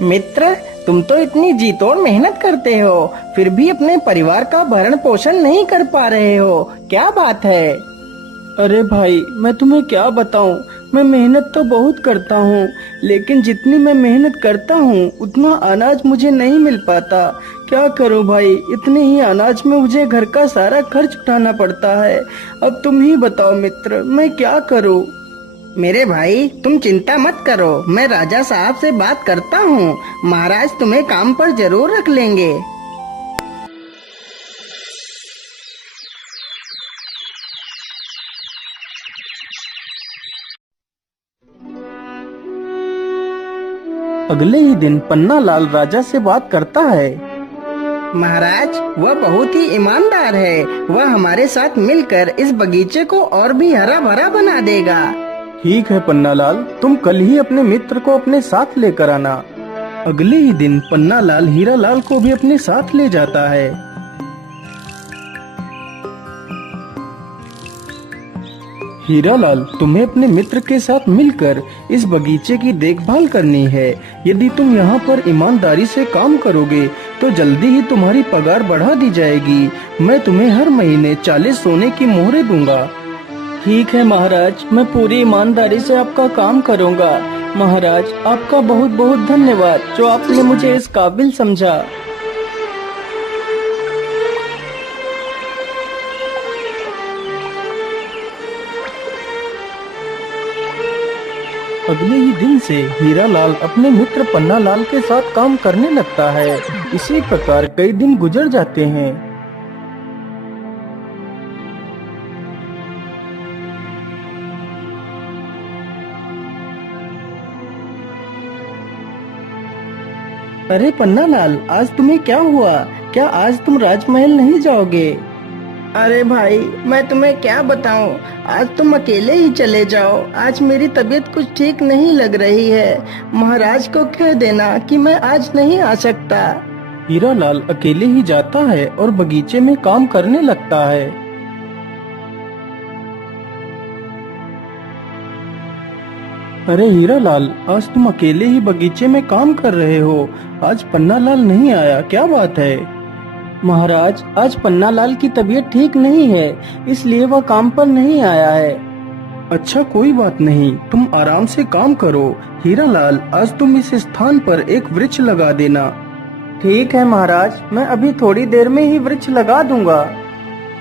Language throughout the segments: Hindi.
मित्र, तुम तो इतनी जी तोड़ मेहनत करते हो, फिर भी अपने परिवार का भरण पोषण नहीं कर पा रहे हो, क्या बात है? अरे भाई, मैं तुम्हें क्या बताऊं। मैं मेहनत तो बहुत करता हूँ, लेकिन जितनी मैं मेहनत करता हूँ उतना अनाज मुझे नहीं मिल पाता। क्या करूँ भाई, इतने ही अनाज में मुझे घर का सारा खर्च उठाना पड़ता है। अब तुम ही बताओ मित्र, मैं क्या करूँ। मेरे भाई, तुम चिंता मत करो, मैं राजा साहब से बात करता हूँ। महाराज तुम्हें काम पर जरूर रख लेंगे। अगले ही दिन पन्ना लाल राजा से बात करता है। महाराज, वह बहुत ही ईमानदार है। वह हमारे साथ मिलकर इस बगीचे को और भी हरा भरा बना देगा। ठीक है पन्ना लाल, तुम कल ही अपने मित्र को अपने साथ लेकर आना। अगले ही दिन पन्ना लाल हीरा लाल को भी अपने साथ ले जाता है। हीरा लाल, तुम्हें अपने मित्र के साथ मिलकर इस बगीचे की देखभाल करनी है। यदि तुम यहाँ पर ईमानदारी से काम करोगे तो जल्दी ही तुम्हारी पगार बढ़ा दी जाएगी। मैं तुम्हें हर महीने 40 सोने की मोहरें दूंगा। ठीक है महाराज, मैं पूरी ईमानदारी से आपका काम करूंगा। महाराज, आपका बहुत बहुत धन्यवाद जो आपने मुझे इस काबिल समझा। अगले ही दिन से हीरा लाल अपने मित्र पन्ना लाल के साथ काम करने लगता है। इसी प्रकार कई दिन गुजर जाते हैं। अरे पन्ना लाल, आज तुम्हें क्या हुआ? क्या आज तुम राजमहल नहीं जाओगे? अरे भाई, मैं तुम्हें क्या बताऊं, आज तुम अकेले ही चले जाओ। आज मेरी तबीयत कुछ ठीक नहीं लग रही है। महाराज को कह देना कि मैं आज नहीं आ सकता। हीरा लाल अकेले ही जाता है और बगीचे में काम करने लगता है। अरे हीरा लाल, आज तुम अकेले ही बगीचे में काम कर रहे हो। आज पन्ना लाल नहीं आया, क्या बात है? महाराज, आज पन्ना लाल की तबीयत ठीक नहीं है, इसलिए वह काम पर नहीं आया है। अच्छा, कोई बात नहीं, तुम आराम से काम करो। हीरा लाल, आज तुम इस स्थान पर एक वृक्ष लगा देना। ठीक है महाराज, मैं अभी थोड़ी देर में ही वृक्ष लगा दूंगा।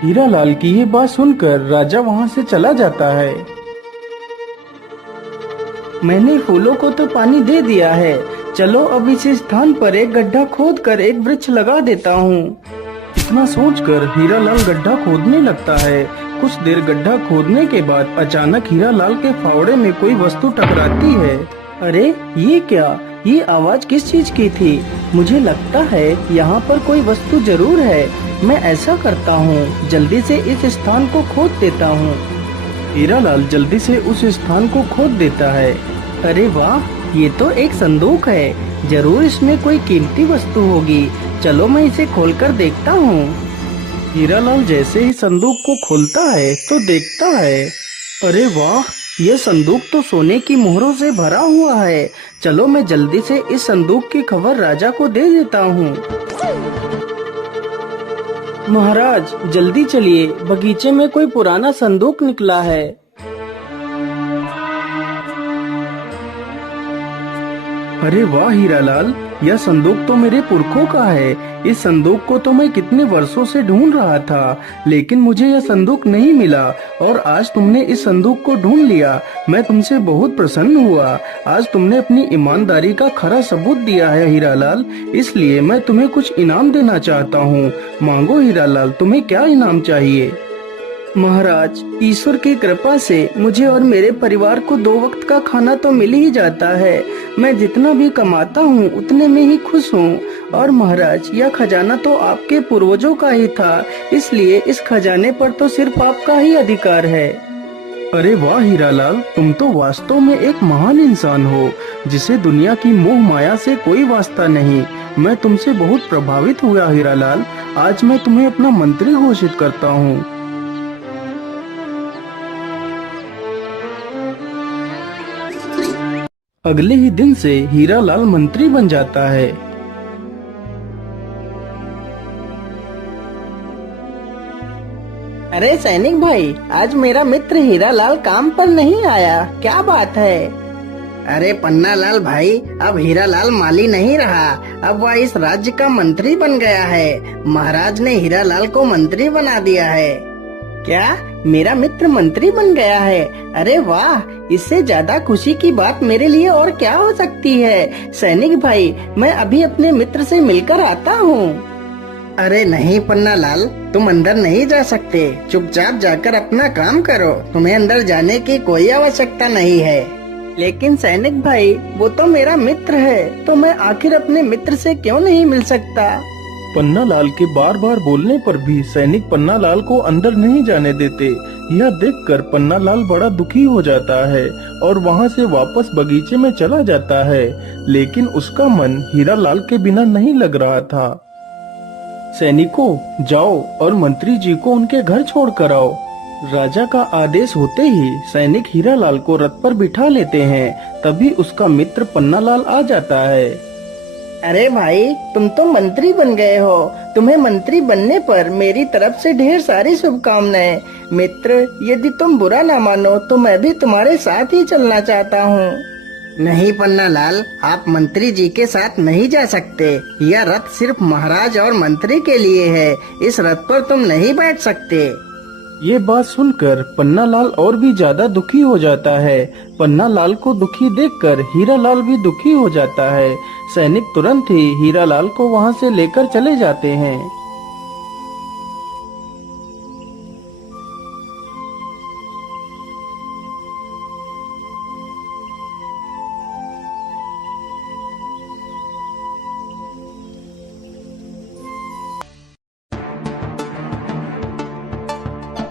हीरा लाल की ये बात सुनकर राजा वहाँ से चला जाता है। मैंने फूलों को तो पानी दे दिया है, चलो अब इस स्थान पर एक गड्ढा खोद कर एक वृक्ष लगा देता हूँ। इतना सोचकर हीरा लाल गड्ढा खोदने लगता है। कुछ देर गड्ढा खोदने के बाद अचानक हीरा लाल के फावड़े में कोई वस्तु टकराती है। अरे ये क्या? ये आवाज किस चीज की थी? मुझे लगता है यहाँ पर कोई वस्तु जरूर है। मैं ऐसा करता हूँ, जल्दी से इस स्थान को खोद देता हूँ। हीरा लाल जल्दी से उस स्थान को खोद देता है। अरे वाह, ये तो एक संदूक है। जरूर इसमें कोई कीमती वस्तु होगी। चलो मैं इसे खोलकर देखता हूँ। हीरा लाल जैसे ही संदूक को खोलता है तो देखता है, अरे वाह, यह संदूक तो सोने की मोहरों से भरा हुआ है। चलो मैं जल्दी से इस संदूक की खबर राजा को दे देता हूँ। महाराज जल्दी चलिए, बगीचे में कोई पुराना संदूक निकला है। अरे वाह हीरा लाल, यह संदूक तो मेरे पुरखों का है। इस संदूक को तो मैं कितने वर्षों से ढूंढ रहा था, लेकिन मुझे यह संदूक नहीं मिला और आज तुमने इस संदूक को ढूंढ लिया। मैं तुमसे बहुत प्रसन्न हुआ। आज तुमने अपनी ईमानदारी का खरा सबूत दिया है हीरा लाल, इसलिए मैं तुम्हें कुछ इनाम देना चाहता हूँ। मांगो हीरा लाल, तुम्हें क्या इनाम चाहिए? महाराज, ईश्वर की कृपा से मुझे और मेरे परिवार को 2 वक्त का खाना तो मिल ही जाता है। मैं जितना भी कमाता हूँ उतने में ही खुश हूँ। और महाराज, यह खजाना तो आपके पूर्वजों का ही था, इसलिए इस खजाने पर तो सिर्फ आपका ही अधिकार है। अरे वाह हीरा लाल, तुम तो वास्तव में एक महान इंसान हो, जिसे दुनिया की मोह माया से कोई वास्ता नहीं। मैं तुमसे बहुत प्रभावित हुआ हीरा लाल। आज मैं तुम्हें अपना मंत्री घोषित करता हूँ। अगले ही दिन से हीरालाल मंत्री बन जाता है। अरे सैनिक भाई, आज मेरा मित्र हीरालाल काम पर नहीं आया, क्या बात है? अरे पन्नालाल भाई, अब हीरालाल माली नहीं रहा, अब वह इस राज्य का मंत्री बन गया है। महाराज ने हीरालाल को मंत्री बना दिया है। क्या मेरा मित्र मंत्री बन गया है? अरे वाह, इससे ज्यादा खुशी की बात मेरे लिए और क्या हो सकती है। सैनिक भाई, मैं अभी अपने मित्र से मिलकर आता हूँ। अरे नहीं पन्नालाल, तुम अंदर नहीं जा सकते, चुपचाप जाकर अपना काम करो, तुम्हें अंदर जाने की कोई आवश्यकता नहीं है। लेकिन सैनिक भाई, वो तो मेरा मित्र है, तो मैं आखिर अपने मित्र से क्यों नहीं मिल सकता? पन्नालाल के बार बार बोलने पर भी सैनिक पन्नालाल को अंदर नहीं जाने देते। यह देखकर पन्नालाल बड़ा दुखी हो जाता है और वहाँ से वापस बगीचे में चला जाता है, लेकिन उसका मन हीरालाल के बिना नहीं लग रहा था। सैनिकों, जाओ और मंत्री जी को उनके घर छोड़ कर आओ। राजा का आदेश होते ही सैनिक हीरालाल को रथ पर बिठा लेते हैं। तभी उसका मित्र पन्नालाल आ जाता है। अरे भाई, तुम तो मंत्री बन गए हो, तुम्हें मंत्री बनने पर मेरी तरफ से ढेर सारी शुभकामनाएं। मित्र, यदि तुम बुरा ना मानो तो मैं भी तुम्हारे साथ ही चलना चाहता हूँ। नहीं पन्नालाल, आप मंत्री जी के साथ नहीं जा सकते, यह रथ सिर्फ महाराज और मंत्री के लिए है, इस रथ पर तुम नहीं बैठ सकते। ये बात सुनकर पन्नालाल और भी ज्यादा दुखी हो जाता है। पन्नालाल को दुखी देखकर हीरालाल भी दुखी हो जाता है। सैनिक तुरंत ही हीरालाल को वहाँ से लेकर चले जाते हैं।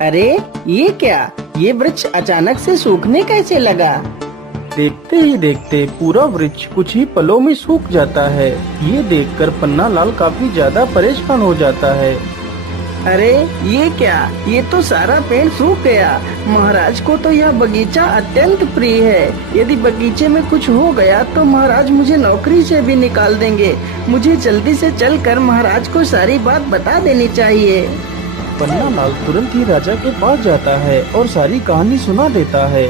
अरे ये क्या, ये वृक्ष अचानक से सूखने कैसे लगा? देखते ही देखते पूरा वृक्ष कुछ ही पलों में सूख जाता है। ये देखकर पन्नालाल काफी ज्यादा परेशान हो जाता है। अरे ये क्या, ये तो सारा पेड़ सूख गया। महाराज को तो यह बगीचा अत्यंत प्रिय है, यदि बगीचे में कुछ हो गया तो महाराज मुझे नौकरी से भी निकाल देंगे। मुझे जल्दी से चलकर महाराज को सारी बात बता देनी चाहिए। पन्नालाल तुरंत ही राजा के पास जाता है और सारी कहानी सुना देता है।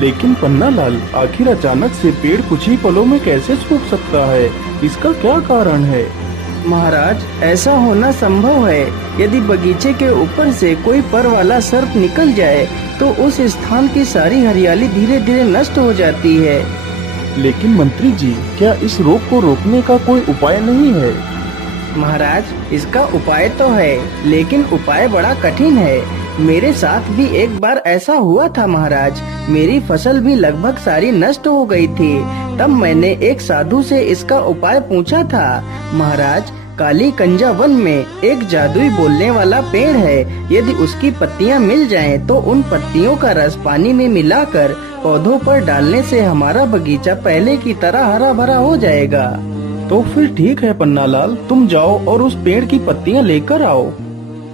लेकिन पन्नालाल, आखिर अचानक से पेड़ कुछ ही पलों में कैसे सूख सकता है? इसका क्या कारण है? महाराज, ऐसा होना संभव है। यदि बगीचे के ऊपर से कोई पर वाला सर्प निकल जाए तो उस स्थान की सारी हरियाली धीरे धीरे नष्ट हो जाती है। लेकिन मंत्री जी, क्या इस रोग को रोकने का कोई उपाय नहीं है? महाराज, इसका उपाय तो है, लेकिन उपाय बड़ा कठिन है। मेरे साथ भी एक बार ऐसा हुआ था महाराज, मेरी फसल भी लगभग सारी नष्ट हो गई थी। तब मैंने एक साधु से इसका उपाय पूछा था। महाराज, काली कंजा वन में एक जादुई बोलने वाला पेड़ है, यदि उसकी पत्तियां मिल जाएं तो उन पत्तियों का रस पानी में मिलाकर पौधों पर डालने से हमारा बगीचा पहले की तरह हरा भरा हो जाएगा। तो फिर ठीक है पन्नालाल, तुम जाओ और उस पेड़ की पत्तियां लेकर आओ।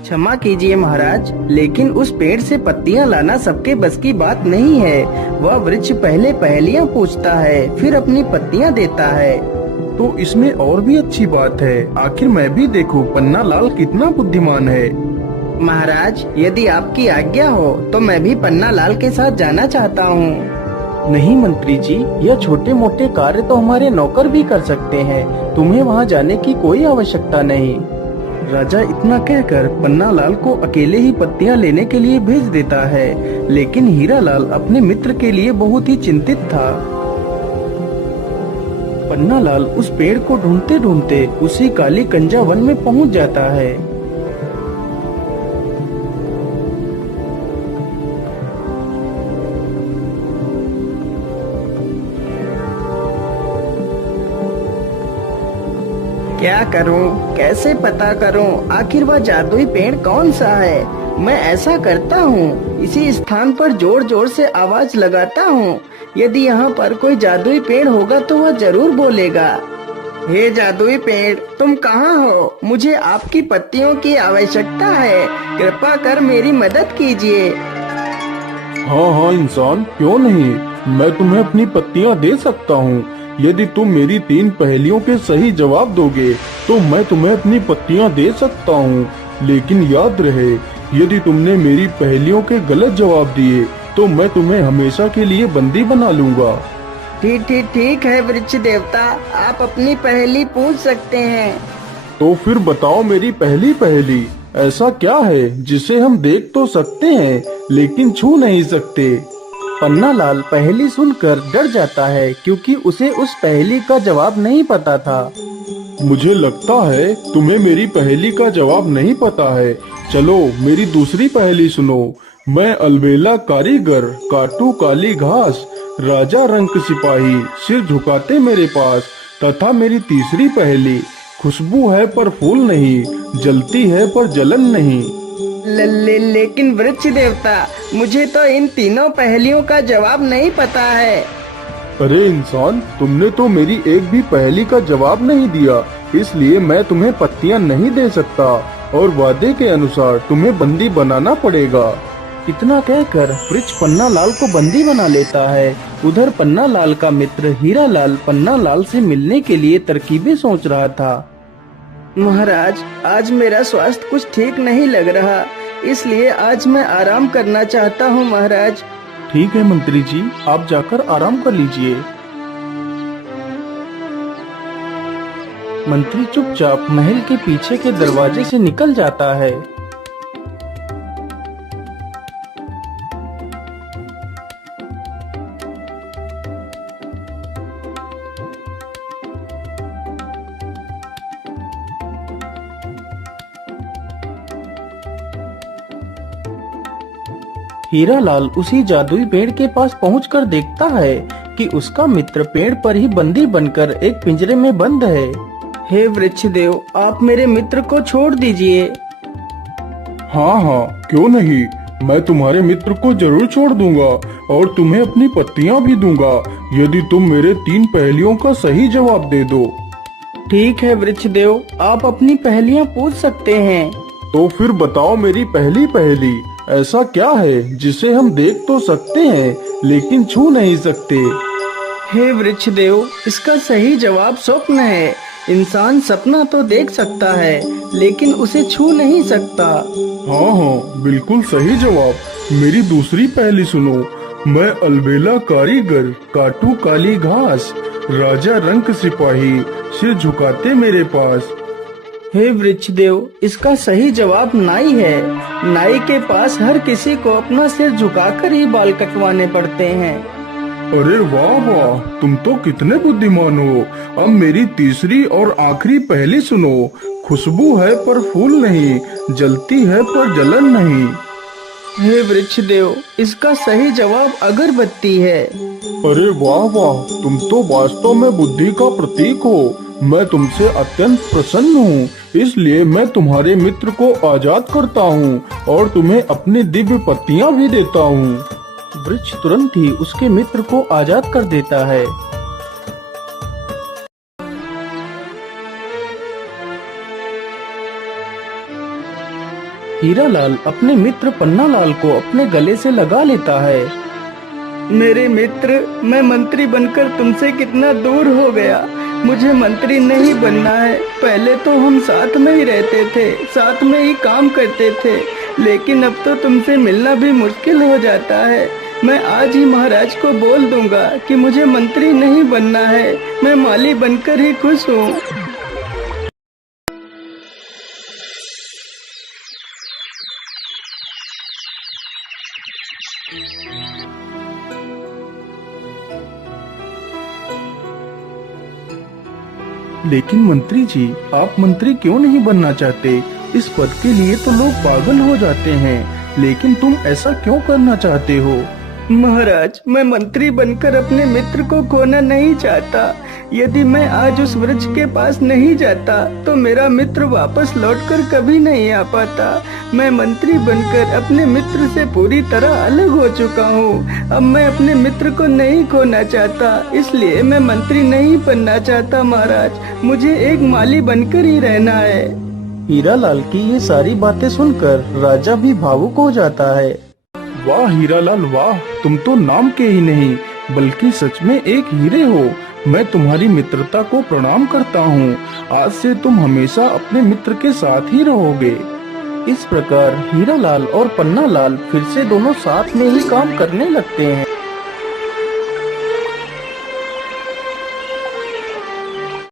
क्षमा कीजिए महाराज, लेकिन उस पेड़ से पत्तियां लाना सबके बस की बात नहीं है। वह वृक्ष पहले पहेलियां पूछता है, फिर अपनी पत्तियां देता है। तो इसमें और भी अच्छी बात है, आखिर मैं भी देखूं पन्नालाल कितना बुद्धिमान है। महाराज, यदि आपकी आज्ञा हो तो मैं भी पन्नालाल के साथ जाना चाहता हूँ। नहीं मंत्री जी, यह छोटे मोटे कार्य तो हमारे नौकर भी कर सकते हैं, तुम्हें वहाँ जाने की कोई आवश्यकता नहीं। राजा इतना कहकर पन्नालाल को अकेले ही पत्तियां लेने के लिए भेज देता है, लेकिन हीरालाल अपने मित्र के लिए बहुत ही चिंतित था। पन्नालाल उस पेड़ को ढूंढते ढूंढते उसी काली कंजा वन में पहुंच जाता है। क्या करूं, कैसे पता करूं, आखिर वह जादुई पेड़ कौन सा है? मैं ऐसा करता हूं, इसी स्थान पर जोर जोर से आवाज लगाता हूं। यदि यहाँ पर कोई जादुई पेड़ होगा तो वह जरूर बोलेगा। हे जादुई पेड़, तुम कहाँ हो? मुझे आपकी पत्तियों की आवश्यकता है, कृपा कर मेरी मदद कीजिए। हाँ हाँ इंसान, क्यों नहीं, मैं तुम्हें अपनी पत्तियां दे सकता हूँ। यदि तुम मेरी 3 पहेलियों के सही जवाब दोगे तो मैं तुम्हें अपनी पत्तियां दे सकता हूँ। लेकिन याद रहे, यदि तुमने मेरी पहेलियों के गलत जवाब दिए तो मैं तुम्हें हमेशा के लिए बंदी बना लूंगा। ठीक है वृक्ष देवता, आप अपनी पहेली पूछ सकते हैं। तो फिर बताओ मेरी पहली पहेली, ऐसा क्या है जिसे हम देख तो सकते हैं लेकिन छू नहीं सकते? पन्नालाल पहेली सुनकर डर जाता है क्योंकि उसे उस पहेली का जवाब नहीं पता था। मुझे लगता है तुम्हें मेरी पहेली का जवाब नहीं पता है। चलो मेरी दूसरी पहेली सुनो। मैं अलबेला कारीगर, काटू काली घास, राजा रंक सिपाही, सिर झुकाते मेरे पास। तथा मेरी तीसरी पहेली, खुशबू है पर फूल नहीं, जलती है पर जलन नहीं। लेकिन वृक्ष देवता, मुझे तो इन तीनों पहेलियों का जवाब नहीं पता है। अरे इंसान, तुमने तो मेरी एक भी पहेली का जवाब नहीं दिया, इसलिए मैं तुम्हें पत्तियां नहीं दे सकता और वादे के अनुसार तुम्हें बंदी बनाना पड़ेगा। इतना कहकर वृक्ष पन्नालाल को बंदी बना लेता है। उधर पन्नालाल का मित्र हीरालाल पन्नालाल से मिलने के लिए तरकीबें सोच रहा था। महाराज, आज मेरा स्वास्थ्य कुछ ठीक नहीं लग रहा, इसलिए आज मैं आराम करना चाहता हूँ महाराज। ठीक है मंत्री जी, आप जाकर आराम कर लीजिए। मंत्री चुपचाप महल के पीछे के दरवाजे से निकल जाता है। हीरालाल उसी जादुई पेड़ के पास पहुंचकर देखता है कि उसका मित्र पेड़ पर ही बंदी बनकर एक पिंजरे में बंद है। हे वृक्ष देव, आप मेरे मित्र को छोड़ दीजिए। हाँ, क्यों नहीं, मैं तुम्हारे मित्र को जरूर छोड़ दूंगा और तुम्हें अपनी पत्तियां भी दूंगा यदि तुम मेरे 3 पहेलियों का सही जवाब दे दो। ठीक है वृक्ष देव, आप अपनी पहेलियां पूछ सकते हैं। तो फिर बताओ मेरी पहली पहेली, ऐसा क्या है जिसे हम देख तो सकते हैं लेकिन छू नहीं सकते? हे वृक्ष देव, इसका सही जवाब स्वप्न है। इंसान सपना तो देख सकता है लेकिन उसे छू नहीं सकता। हाँ, बिल्कुल सही जवाब। मेरी दूसरी पहेली सुनो। मैं अलबेला कारीगर, काटू काली घास, राजा रंक सिपाही, सिर झुकाते मेरे पास। हे वृक्ष देव, इसका सही जवाब नाई है। नाई के पास हर किसी को अपना सिर झुकाकर ही बाल कटवाने पड़ते हैं। अरे वाह वाह, तुम तो कितने बुद्धिमान हो। अब मेरी तीसरी और आखिरी पहेली सुनो। खुशबू है पर फूल नहीं, जलती है पर जलन नहीं। हे वृक्ष देव, इसका सही जवाब अगरबत्ती है। अरे वाह वाह, तुम तो वास्तव में बुद्धि का प्रतीक हो। मैं तुमसे अत्यंत प्रसन्न हूँ, इसलिए मैं तुम्हारे मित्र को आजाद करता हूँ और तुम्हें अपनी दिव्य पत्तियाँ भी देता हूँ। वृक्ष तुरंत ही उसके मित्र को आजाद कर देता है। हीरालाल अपने मित्र पन्नालाल को अपने गले से लगा लेता है। मेरे मित्र, मैं मंत्री बनकर तुमसे कितना दूर हो गया। मुझे मंत्री नहीं बनना है। पहले तो हम साथ में ही रहते थे, साथ में ही काम करते थे, लेकिन अब तो तुमसे मिलना भी मुश्किल हो जाता है। मैं आज ही महाराज को बोल दूंगा कि मुझे मंत्री नहीं बनना है, मैं माली बनकर ही खुश हूँ। लेकिन मंत्री जी, आप मंत्री क्यों नहीं बनना चाहते? इस पद के लिए तो लोग पागल हो जाते हैं, लेकिन तुम ऐसा क्यों करना चाहते हो? महाराज, मैं मंत्री बनकर अपने मित्र को खोना नहीं चाहता। यदि मैं आज उस वृक्ष के पास नहीं जाता तो मेरा मित्र वापस लौटकर कभी नहीं आ पाता। मैं मंत्री बनकर अपने मित्र से पूरी तरह अलग हो चुका हूँ। अब मैं अपने मित्र को नहीं खोना चाहता, इसलिए मैं मंत्री नहीं बनना चाहता महाराज। मुझे एक माली बनकर ही रहना है। हीरालाल की ये सारी बातें सुनकर राजा भी भावुक हो जाता है। वाह हीरालाल वाह, तुम तो नाम के ही नहीं बल्कि सच में एक हीरे हो। मैं तुम्हारी मित्रता को प्रणाम करता हूँ। आज से तुम हमेशा अपने मित्र के साथ ही रहोगे। इस प्रकार हीरालाल और पन्नालाल फिर से दोनों साथ में ही काम करने लगते हैं।